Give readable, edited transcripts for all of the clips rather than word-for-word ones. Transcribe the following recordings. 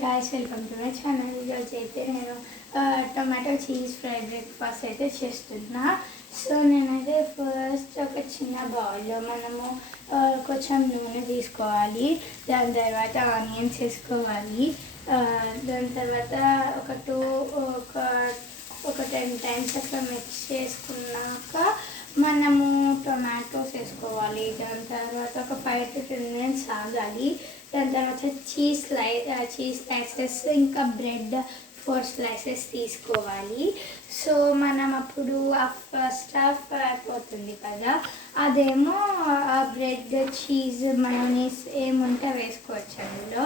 guys, welcome to my channel. ఈరోజు అయితే నేను టొమాటో చీజ్ ఫ్రైడ్ బ్రేక్ఫాస్ట్ అయితే చేస్తున్నా. సో నేనైతే ఫస్ట్ ఒక చిన్న బౌల్లో మనము కొంచెం నూనె తీసుకోవాలి. దాని తర్వాత ఆనియన్స్ వేసుకోవాలి. దాని తర్వాత ఒక 10 టైమ్స్ అట్లా మిక్స్ చేసుకున్నాక మనము టొమాటోస్ వేసుకోవాలి. దాని తర్వాత ఒక 5 to 10 minutes ఆగాలి. దాని తర్వాత చీజ్ స్లైసెస్ ఇంకా బ్రెడ్ 4 slices తీసుకోవాలి. సో మనం అప్పుడు ఆ ఫస్ట్ హాఫ్ అయిపోతుంది కదా, అదేమో ఆ బ్రెడ్ చీజ్ మయోనీస్ ఏముంటే వేసుకోవచ్చు. అందులో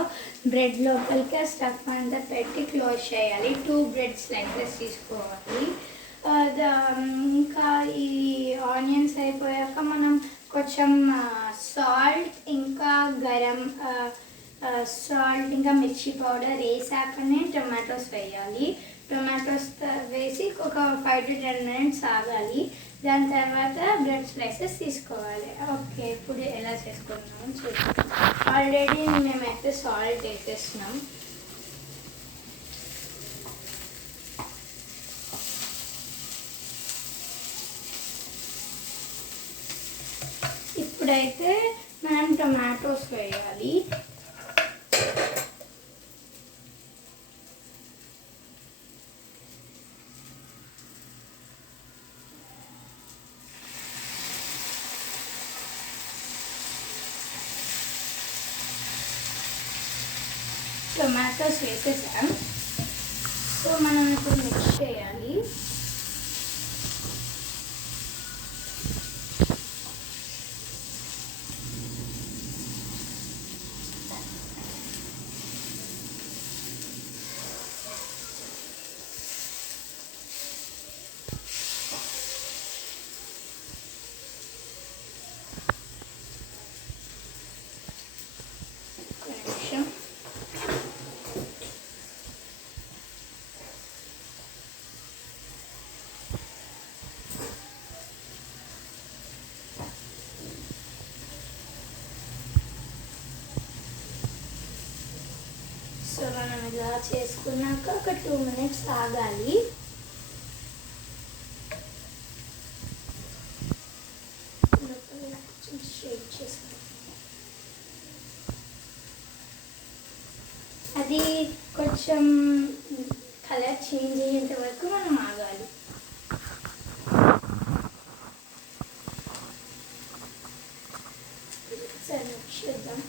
బ్రెడ్ లోపలికి ఆ స్టఫ్ అంతా పెట్టి క్లోజ్ చేయాలి. 2 bread slices తీసుకోవాలి. ఇంకా ఈ ఆనియన్స్ అయిపోయాక మనం కొంచెం సాల్ట్ ఇంకా సాల్ట్ ఇంకా మిర్చి పౌడర్ వేసాకనే టొమాటోస్ వేయాలి. టొమాటోస్ వేసి ఒక 5 to 10 minutes ఆగాలి. దాని తర్వాత బ్రెడ్ స్లైసెస్ తీసుకోవాలి. ఓకే, ఇప్పుడు ఎలా చేసుకుంటున్నాము చూద్దాం. ఆల్రెడీ మేమైతే సాల్ట్ వేసేస్తున్నాం. ఇప్పుడైతే మనం టొమాటోస్ వేయాలి. టొమాటోస్ వేసేసాం. సో మనం ఇప్పుడు మిక్స్ చేయాలి. సో మనం ఇలా చేసుకున్నాక ఒక 2 minutes ఆగాలి. అది కొంచెం కలర్ చేంజ్ అయ్యేంత వరకు మనం ఆగాలి. సరే చూద్దాం.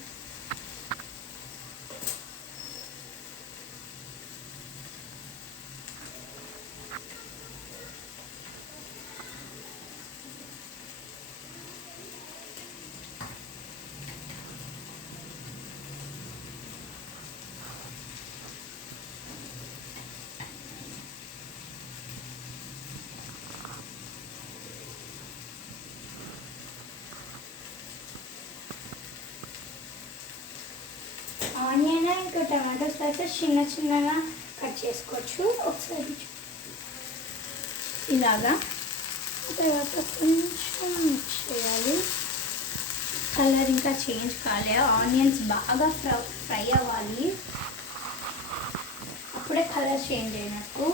ఆనియన్ ఇంకా టమాటో స్లైసెస్ చిన్నగా కట్ చేసుకోవచ్చు. ఒకసారి ఇలాగా తర్వాత కొంచెం మిక్స్ చేయాలి. కలర్ ఇంకా చేంజ్ కాలే, ఆనియన్స్ బాగా ఫ్రై అవ్వాలి. అప్పుడే కలర్ చేంజ్ అయినట్టు.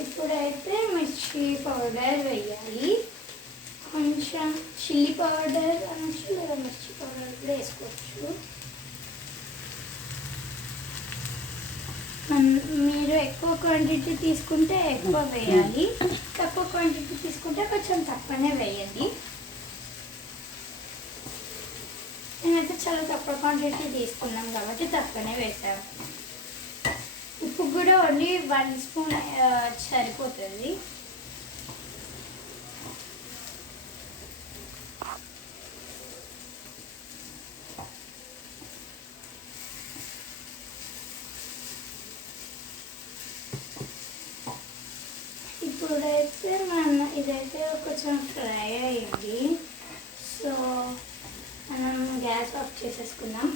ఇప్పుడైతే మిర్చి పౌడర్ వేయాలి. కొంచెం చిల్లీ పౌడర్ అనొచ్చు లేదా మిర్చి పౌడర్ కూడా వేసుకోవచ్చు. మీరు ఎక్కువ క్వాంటిటీ తీసుకుంటే ఎక్కువ వేయాలి, తక్కువ క్వాంటిటీ తీసుకుంటే కొంచెం తక్కువనే వేయండి. నేనైతే చాలా తక్కువ క్వాంటిటీ తీసుకున్నాం కాబట్టి తక్కువనే వేసాను. ఉప్పు కూడా ఓన్లీ 1 spoon సరిపోతుంది. ఇప్పుడైతే ఇదైతే కొంచెం ఫ్రై అయ్యింది. సో మనం గ్యాస్ ఆఫ్ చేసేసుకుందాం.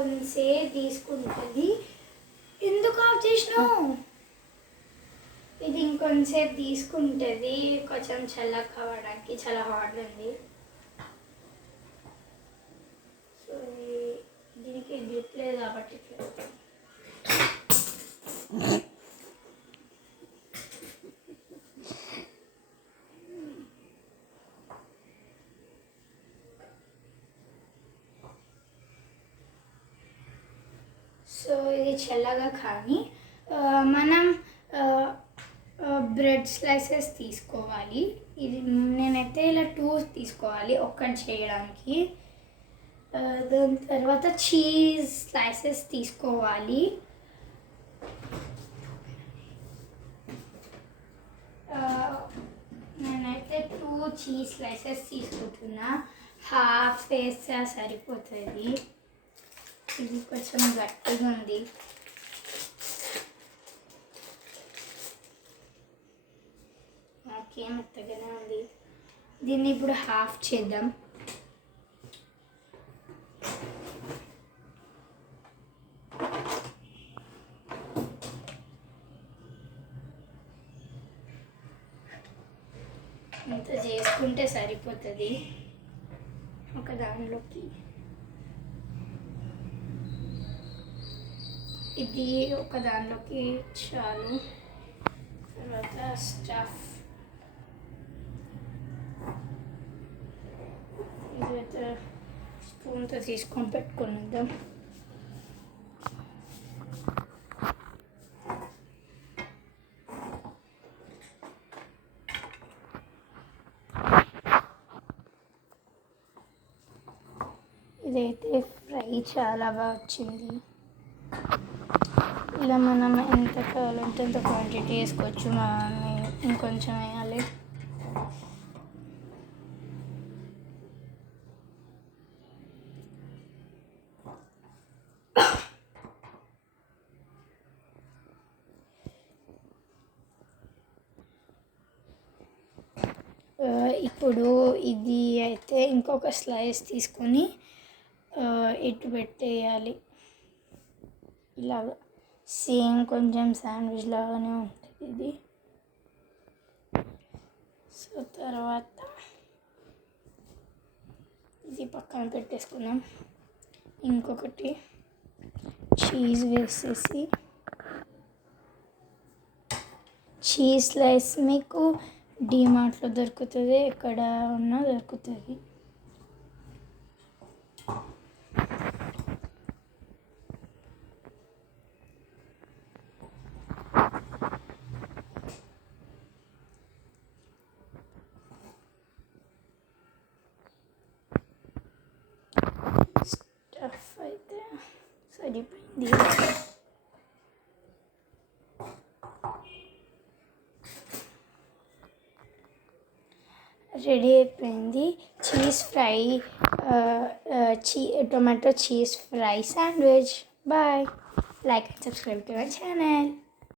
ఇంకొంతసేపు తీసుకుంటుంది. ఎందుకు ఆఫ్ చేసినావు? ఇది ఇంకొంతసేపు తీసుకుంటుంది కొంచెం చల్లగా కావడానికి. చాలా హాట్ ఉంది. సో దీనికి గ్రిప్ లేదు కాబట్టి సో ఇది చల్లగా కానీ మనం బ్రెడ్ స్లైసెస్ తీసుకోవాలి. ఇది నేనైతే ఇలా 2 తీసుకోవాలి ఒక్కటి చేయడానికి. దాని తర్వాత చీజ్ స్లైసెస్ తీసుకోవాలి. నేనైతే 2 చీజ్ స్లైసెస్ తీసుకుంటున్నా. హాఫ్ వేస్తే సరిపోతుంది. ఇది కొంచెం గట్టిగా ఉంది. ఓకే, మెత్తగానే ఉంది. దీన్ని ఇప్పుడు హాఫ్ చేద్దాం. ఇంత చేసుకుంటే సరిపోతుంది. ఒక దానిలోకి ఇది ఒక దానిలోకి చాలు. తర్వాత స్టఫ్ ఇదైతే స్పూన్తో తీసుకొని పెట్టుకునిద్దాం. ఇదైతే ఫ్రై చాలా బాగా వచ్చింది. ఇలా మనం ఎంత కావాలంటే అంత క్వాంటిటీ వేసుకోవచ్చు. మమ్మీ ఇంకొంచెం వేయాలి. ఇప్పుడు ఇది అయితే ఇంకొక స్లైస్ తీసుకొని ఇటు పెట్టేయాలి. ఇలాగా సేమ్ కొంచెం శాండ్విచ్ లాగానే ఉంటుంది ఇది. సో తర్వాత ఇది పక్కన పెట్టేసుకున్నాం. ఇంకొకటి చీజ్ వేసేసి, చీజ్ స్లైస్ మీకు డీమార్ట్లో దొరుకుతుంది, ఎక్కడ ఉన్నా దొరుకుతుంది. స్టఫ్ అయితే సరిపోయింది. రెడీ అయిపోయింది cheese fry, tomato cheese fry sandwich. Bye. Like and subscribe to my channel.